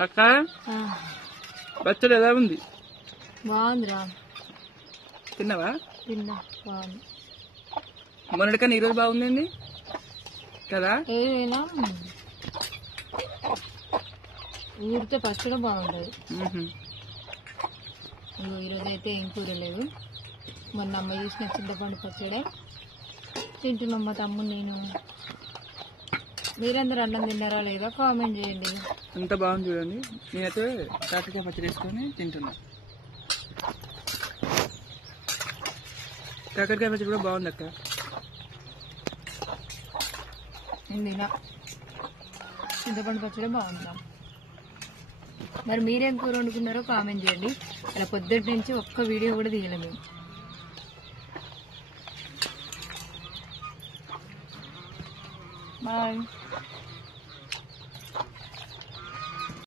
అక్క పచ్చడి ఎలా ఉంది? బాగుందిరా. తిన్నావా? తిన్నా, బాగుంది. మొన్నటికన్నా ఈరోజు బాగుందండి కదా? ఏదైనా ఊరితే పచ్చడి బాగుంటుంది. ఈరోజు అయితే ఏం కూర లేదు. మొన్న అమ్మ చూసిన చింతపండు పచ్చడే తింటున్నాం మా తమ్ముడు నేను. మీరందరూ అన్నం తిన్నారా లేదా కామెంట్ చేయండి. అంత బాగుంది చూడండి. నేనైతే కాకరకాయ పచ్చడి వేసుకొని తింటున్నా. కాకరకాయ పచ్చడి కూడా బాగుంది అక్క. నేను తినా, చింతపండు పచ్చడి బాగుందా. మరి మీరేం కూర వండుకున్నారో కామెంట్ చేయండి. అలా పొద్దుటి నుంచి ఒక్క వీడియో కూడా తీయలేదు. బాయ్.